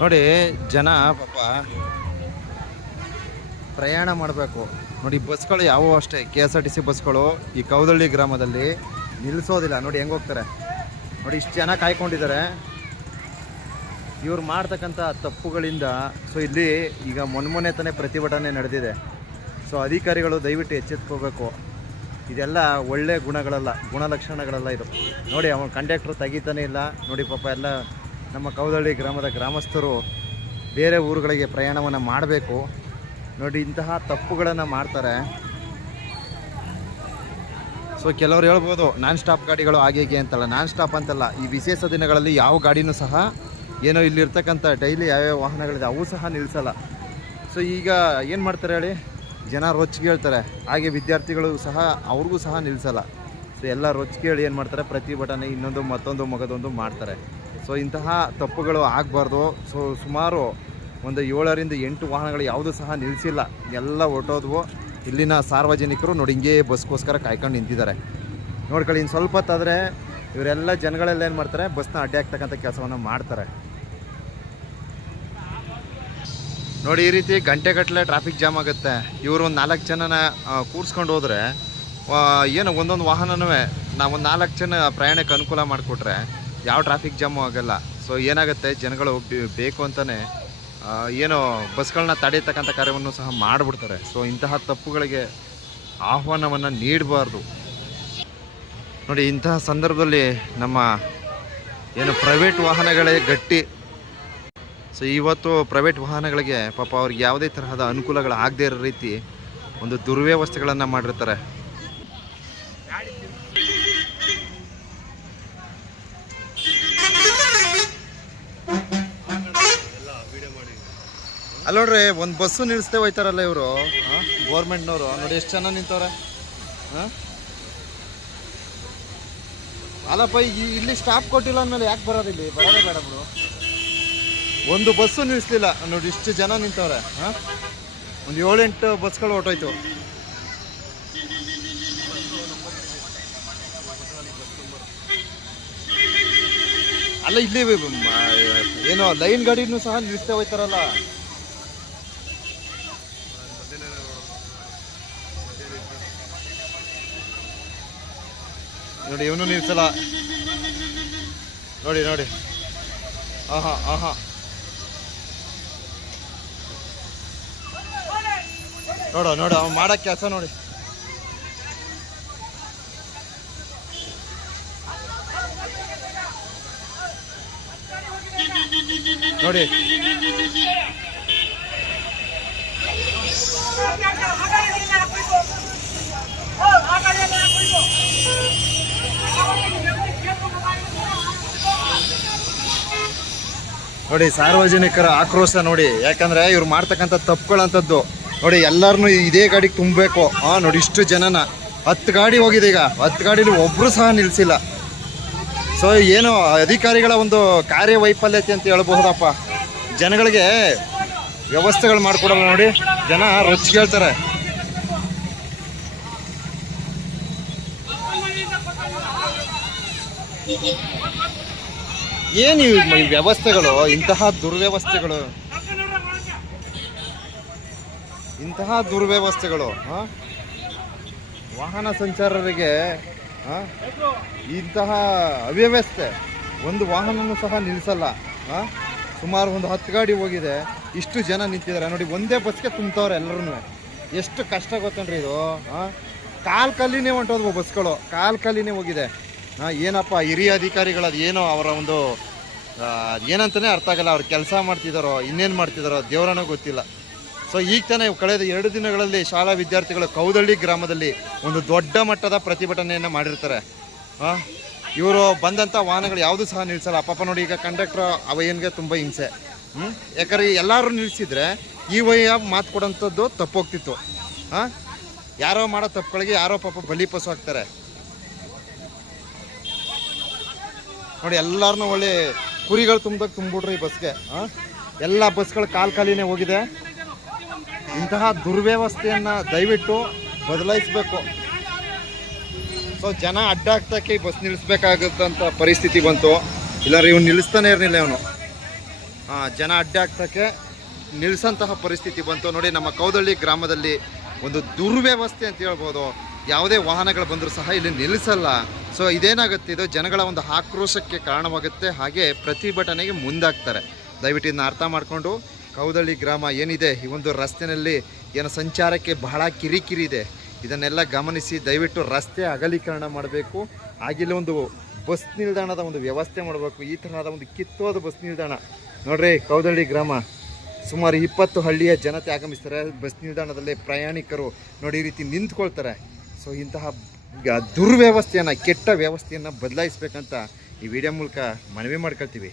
ನೋಡಿ, ಜನ ಪಾಪ ಪ್ರಯಾಣ ಮಾಡಬೇಕು. ನೋಡಿ, ಬಸ್ಗಳು ಯಾವುವು ಅಷ್ಟೇ. K S R T C ಬಸ್ಗಳು ಈ ಕೌದಳ್ಳಿ ಗ್ರಾಮದಲ್ಲಿ ನಿಲ್ಲಿಸೋದಿಲ್ಲ ನೋಡಿ, ಹೆಂಗೆ ಹೋಗ್ತಾರೆ? ನೋಡಿ, ಇಷ್ಟು ಜನ ಕಾಯ್ಕೊಂಡಿದ್ದಾರೆ. ಇವ್ರು ಮಾಡ್ತಕ್ಕಂಥ ತಪ್ಪುಗಳಿಂದ ಸೊ ಇಲ್ಲಿ ಈಗ ಮೊನ್ನೆ ತಾನೇ ಪ್ರತಿಭಟನೆ ನಡೆದಿದೆ. ಸೊ ಅಧಿಕಾರಿಗಳು ದಯವಿಟ್ಟು ಎಚ್ಚೆತ್ಕೋಬೇಕು. ಇದೆಲ್ಲ ಒಳ್ಳೆ ಗುಣಗಳಲ್ಲ, ಗುಣಲಕ್ಷಣಗಳಲ್ಲ ಇದು. ನೋಡಿ, ಅವನು ಕಂಡಕ್ಟ್ರ್ ತೆಗಿತಾನೆ ಇಲ್ಲ. ನೋಡಿ, ಪಾಪ ಎಲ್ಲ ನಮ್ಮ ಕೌದಳ್ಳಿ ಗ್ರಾಮದ ಗ್ರಾಮಸ್ಥರು ಬೇರೆ ಊರುಗಳಿಗೆ ಪ್ರಯಾಣವನ್ನು ಮಾಡಬೇಕು. ನೋಡಿ, ಇಂತಹ ತಪ್ಪುಗಳನ್ನು ಮಾಡ್ತಾರೆ. ಸೊ ಕೆಲವರು ಹೇಳ್ಬೋದು ನಾನ್ ಸ್ಟಾಪ್ ಗಾಡಿಗಳು ಹೀಗೆ ಅಂತಲ್ಲ. ನಾನ್ ಸ್ಟಾಪ್ ಅಂತಲ್ಲ. ಈ ವಿಶೇಷ ದಿನಗಳಲ್ಲಿ ಯಾವ ಗಾಡಿನೂ ಸಹ ಏನೋ ಇಲ್ಲಿರ್ತಕ್ಕಂಥ ಡೈಲಿ ಯಾವ್ಯಾವ ವಾಹನಗಳಿದೆ, ಅವು ಸಹ ನಿಲ್ಲಿಸಲ್ಲ ಸೊ ಈಗ ಏನು ಮಾಡ್ತಾರೆ ಹೇಳಿ? ಜನ ರೊಚ್ಚಿಗೇಳ್ತಾರೆ ಹಾಗೆ ವಿದ್ಯಾರ್ಥಿಗಳು ಸಹ, ಅವ್ರಿಗೂ ಸಹ ನಿಲ್ಲಿಸಲ್ಲ ಸೊ ಎಲ್ಲ ರೊಚ್ಚಿಗೇಳಿ ಏನು ಮಾಡ್ತಾರೆ? ಪ್ರತಿಭಟನೆ ಇನ್ನೊಂದು, ಮತ್ತೊಂದು, ಮಗದೊಂದು ಮಾಡ್ತಾರೆ. ಸೊ ಇಂತಹ ತಪ್ಪುಗಳು ಆಗಬಾರ್ದು. ಸೊ ಸುಮಾರು ಒಂದು ಏಳರಿಂದ ಎಂಟು ವಾಹನಗಳು ಯಾವುದೂ ಸಹ ನಿಲ್ಲಿಸಿಲ್ಲ ಎಲ್ಲ ಹೊರಟೋದ್ವು ಇಲ್ಲಿನ ಸಾರ್ವಜನಿಕರು ನೋಡಿ, ಹಿಂಗೆ ಬಸ್ಗೋಸ್ಕರ ಕಾಯ್ಕೊಂಡು ನಿಂತಿದ್ದಾರೆ. ನೋಡ್ಕೊಳ್ಳಿ ಇನ್ನು ಸ್ವಲ್ಪ ಹೊತ್ತಾದರೆ ಇವರೆಲ್ಲ ಜನಗಳೆಲ್ಲ ಏನು ಮಾಡ್ತಾರೆ? ಬಸ್ನ ಅಡ್ಡಿ ಆಗ್ತಕ್ಕಂಥ ಕೆಲಸವನ್ನು ಮಾಡ್ತಾರೆ. ನೋಡಿ, ಈ ರೀತಿ ಗಂಟೆಗಟ್ಟಲೆ ಟ್ರಾಫಿಕ್ ಜಾಮ್ ಆಗುತ್ತೆ. ಇವರು ಒಂದು ನಾಲ್ಕು ಜನನ ಕೂರಿಸ್ಕೊಂಡು ಹೋದರೆ ಏನು ಒಂದೊಂದು ವಾಹನನೂ ನಾವು ಒಂದು ನಾಲ್ಕು ಜನ ಪ್ರಯಾಣಕ್ಕೆ ಅನುಕೂಲ ಮಾಡಿಕೊಟ್ರೆ ಯಾವ ಟ್ರಾಫಿಕ್ ಜಾಮು ಆಗಲ್ಲ. ಸೊ ಏನಾಗುತ್ತೆ, ಜನಗಳು ಬೇಕು ಅಂತಲೇ ಏನೋ ಬಸ್ಗಳನ್ನ ತಡೆಯತಕ್ಕಂಥ ಕಾರ್ಯವನ್ನು ಸಹ ಮಾಡಿಬಿಡ್ತಾರೆ. ಸೊ ಇಂತಹ ತಪ್ಪುಗಳಿಗೆ ಆಹ್ವಾನವನ್ನು ನೀಡಬಾರ್ದು. ನೋಡಿ, ಇಂತಹ ಸಂದರ್ಭದಲ್ಲಿ ನಮ್ಮ, ಏನು ಪ್ರೈವೇಟ್ ವಾಹನಗಳೇ ಗಟ್ಟಿ ಸೊ ಇವತ್ತು ಪ್ರೈವೇಟ್ ವಾಹನಗಳಿಗೆ ಪಾಪ ಅವ್ರಿಗೆ ಯಾವುದೇ ತರಹದ ಅನುಕೂಲಗಳು ಆಗದೇ ಇರೋ ರೀತಿ ಒಂದು ದುರ್ವ್ಯವಸ್ಥೆಗಳನ್ನು ಮಾಡಿರ್ತಾರೆ. ಅಲ್ಲ ನೋಡ್ರಿ, ಒಂದು ಬಸ್ಸು ನಿಲ್ಲಿಸ್ತೇ ಹೋಯ್ತಾರಲ್ಲ ಇವರು. ಗೋರ್ಮೆಂಟ್ನವರು ನೋಡಿ ಎಷ್ಟು ಜನ ನಿಂತವ್ರೆ. ಹಾಂ ಅಲ್ಲಪ್ಪ ಇಲ್ಲಿ ಸ್ಟಾಪ್ ಕೊಟ್ಟಿಲ್ಲ ಅಂದಮೇಲೆ ಯಾಕೆ ಬರೋದು ಇಲ್ಲಿ ಬರೋದೇ ಬೇಡ ಬಿಡು. ಒಂದು ಬಸ್ಸು ನಿಲ್ಲಿಸ್ಲಿಲ್ಲ ನೋಡಿ, ಇಷ್ಟು ಜನ ನಿಂತವ್ರೆ, ಹಾಂ? ಒಂದು ಏಳೆಂಟು ಬಸ್ಗಳು ಹೊರ್ಟೋಯ್ತು. ಅಲ್ಲ, ಇಲ್ಲಿ ಏನೋ ಲೈನ್ ಗಾಡಿನೂ ಸಹ ನಿಲ್ಲಿಸ್ತಾ ಹೋಯ್ತಾರಲ್ಲ. ನೋಡಿ, ಇವನು ನಿಲ್ಸಲ್ಲ. ನೋಡಿ ನೋಡಿ. ಆಹಾ ಆಹಾ. ನೋಡು ನೋಡು, ಅವ್ನು ಮಾಡೋ ಕೆಲಸ ನೋಡಿ. ನೋಡಿ. ನೋಡಿ, ಸಾರ್ವಜನಿಕರ ಆಕ್ರೋಶ ನೋಡಿ. ಯಾಕಂದ್ರೆ ಇವ್ರು ಮಾಡ್ತಕ್ಕಂಥ ತಪ್ಪುಗಳಂಥದ್ದು. ನೋಡಿ ಎಲ್ಲರನ್ನೂ ಇದೇ ಗಾಡಿಗೆ ತುಂಬಬೇಕು. ಆ, ನೋಡಿ, ಇಷ್ಟು ಜನನ. ಹತ್ತು ಗಾಡಿ ಹೋಗಿದೆ ಈಗ. ಹತ್ತು ಗಾಡಿಲಿ ಒಬ್ರು ಸಹ ನಿಲ್ಲಿಸಿಲ್ಲ ಸೊ ಏನು, ಅಧಿಕಾರಿಗಳ ಒಂದು ಕಾರ್ಯವೈಫಲ್ಯತೆ ಅಂತ ಹೇಳ್ಬಹುದಪ್ಪ. ಜನಗಳಿಗೆ ವ್ಯವಸ್ಥೆಗಳು ಮಾಡ್ಕೊಡಲ್ಲ ನೋಡಿ. ಜನ ರೊಚ್ಚಿ ಹೇಳ್ತಾರೆ. ಏನು ವ್ಯವಸ್ಥೆಗಳು, ಇಂತಹ ದುರ್ವ್ಯವಸ್ಥೆಗಳು? ಇಂತಹ ದುರ್ವ್ಯವಸ್ಥೆಗಳು? ವಾಹನ ಸಂಚಾರರಿಗೆ? ಇಂತಹ ಅವ್ಯವಸ್ಥೆ, ಒಂದು ವಾಹನನೂ ಸಹ ನಿಲ್ಲಿಸಲ್ಲ? ಸುಮಾರು ಒಂದು ಹತ್ತು ಗಾಡಿ ಹೋಗಿದೆ, ಇಷ್ಟು ಜನ ನಿಂತಿದ್ದಾರೆ ನೋಡಿ, ಒಂದೇ ಬಸ್ಗೆ ತುಂಬ್ತವ್ರೆ ಎಲ್ಲರೂ ಎಷ್ಟು ಕಷ್ಟ ಗೊತ್ತೇನ್ರಿ ಇದು ಕಾಲು ಕಾಲ್ ಕಲ್ಲಿನೇ ಹೊಂಟೋದ್ವು ಬಸ್ಗಳು, ಕಾಲು ಕಲ್ಲಿನೇ ಹೋಗಿದೆ ಏನಪ್ಪ, ಹಿರಿಯ ಅಧಿಕಾರಿಗಳು ಅದು ಏನೋ ಅವರ ಒಂದು ಏನಂತಲೇ ಅರ್ಥ ಆಗಲ್ಲ, ಅವ್ರು ಕೆಲಸ ಮಾಡ್ತಿದ್ದಾರೋ ಇನ್ನೇನು ಮಾಡ್ತಿದ್ದಾರೋ ದೇವರನೂ ಗೊತ್ತಿಲ್ಲ ಸೊ ಈಗ ತಾನೇ ಕಳೆದ ಎರಡು ದಿನಗಳಲ್ಲಿ ಶಾಲಾ ವಿದ್ಯಾರ್ಥಿಗಳು ಕೌದಳ್ಳಿ ಗ್ರಾಮದಲ್ಲಿ ಒಂದು ದೊಡ್ಡ ಮಟ್ಟದ ಪ್ರತಿಭಟನೆಯನ್ನು ಮಾಡಿರ್ತಾರೆ. ಇವರು ಬಂದಂಥ ವಾಹನಗಳು ಯಾವುದೂ ಸಹ ನಿಲ್ಲಿಸಲ್ಲ ಪಾಪ ನೋಡಿ ಈಗ ಕಂಡಕ್ಟ್ರ್ ಅವಯನ್ಗೆ ತುಂಬ ಹಿಂಸೆ. ಹ್ಞೂ ಯಾಕಂದ್ರೆ ಎಲ್ಲರೂ ನಿಲ್ಲಿಸಿದ್ರೆ ಈ ವಯ ಮಾತು ಕೊಡೋಂಥದ್ದು ತಪ್ಪೋಗ್ತಿತ್ತು. ಹಾಂ? ಯಾರೋ ಮಾಡೋ ತಪ್ಪುಗಳಿಗೆ ಯಾರೋ ಪಾಪ ಬಲಿಪಸು ಆಗ್ತಾರೆ ನೋಡಿ ಎಲ್ಲರನ್ನೂ ಒಳ್ಳೆ ಕುರಿಗಳು ತುಂಬ್ದಾಗ ತುಂಬಿಬಿಟ್ರು ಈ ಬಸ್ಗೆ. ಹಾಂ? ಎಲ್ಲ ಬಸ್ಗಳು ಕಾಲು ಖಾಲಿನೇ ಹೋಗಿದೆ. ಇಂತಹ ದುರ್ವ್ಯವಸ್ಥೆಯನ್ನು ದಯವಿಟ್ಟು ಬದಲಾಯಿಸಬೇಕು. ಸೊ ಜನ ಅಡ್ಡಾಗ್ತಕ್ಕೆ ಈ ಬಸ್ ನಿಲ್ಲಿಸ್ಬೇಕಾಗತ್ತಂತ ಪರಿಸ್ಥಿತಿ ಬಂತು. ಇಲ್ಲಾಂದ್ರೆ ಇವನು ನಿಲ್ಲಿಸ್ತಾನೆ ಇರಲಿಲ್ಲ ಇವನು. ಜನ ಅಡ್ಡಾಗ್ತಕ್ಕೆ ನಿಲ್ಲಿಸಂತಹ ಪರಿಸ್ಥಿತಿ ಬಂತು. ನೋಡಿ, ನಮ್ಮ ಕೌದಳ್ಳಿ ಗ್ರಾಮದಲ್ಲಿ ಒಂದು ದುರ್ವ್ಯವಸ್ಥೆ ಅಂತ ಹೇಳ್ಬೋದು. ಯಾವುದೇ ವಾಹನಗಳು ಬಂದರೂ ಸಹ ಇಲ್ಲಿ ನಿಲ್ಲಿಸಲ್ಲ ಸೊ ಇದೇನಾಗುತ್ತೆ? ಇದು ಜನಗಳ ಒಂದು ಆಕ್ರೋಶಕ್ಕೆ ಕಾರಣವಾಗುತ್ತೆ. ಹಾಗೆ ಪ್ರತಿಭಟನೆಗೆ ಮುಂದಾಗ್ತಾರೆ. ದಯವಿಟ್ಟು ಇದನ್ನ ಅರ್ಥ ಮಾಡಿಕೊಂಡು ಕೌದಳ್ಳಿ ಗ್ರಾಮ ಏನಿದೆ? ಈ ಒಂದು ರಸ್ತೆಯಲ್ಲಿ ಏನು ಸಂಚಾರಕ್ಕೆ ಬಹಳ ಕಿರಿಕಿರಿ ಇದೆ. ಇದನ್ನೆಲ್ಲ ಗಮನಿಸಿ ದಯವಿಟ್ಟು ರಸ್ತೆ ಅಗಲೀಕರಣ ಮಾಡಬೇಕು. ಆಗಿಲ್ಲ ಒಂದು ಬಸ್ ನಿಲ್ದಾಣದ ಒಂದು ವ್ಯವಸ್ಥೆ ಮಾಡಬೇಕು. ಈ ತರಹದ ಒಂದು ಕಿತ್ತೋದ ಬಸ್ ನಿಲ್ದಾಣ. ನೋಡ್ರಿ, ಕೌದಳ್ಳಿ ಗ್ರಾಮ. ಸುಮಾರು ಇಪ್ಪತ್ತು ಹಳ್ಳಿಯ ಜನತೆ ಆಗಮಿಸ್ತಾರೆ. ಬಸ್ ನಿಲ್ದಾಣದಲ್ಲಿ ಪ್ರಯಾಣಿಕರು ನೋಡಿ ಈ ರೀತಿ ನಿಂತ್ಕೊಳ್ತಾರೆ. ಸೊ ಇಂತಹ ದುರ್ವ್ಯವಸ್ಥೆಯನ್ನು, ಕೆಟ್ಟ ವ್ಯವಸ್ಥೆಯನ್ನು ಬದಲಾಯಿಸ್ಬೇಕಂತ ಈ ವಿಡಿಯೋ ಮೂಲಕ ಮನವಿ ಮಾಡ್ಕೊಳ್ತೀವಿ.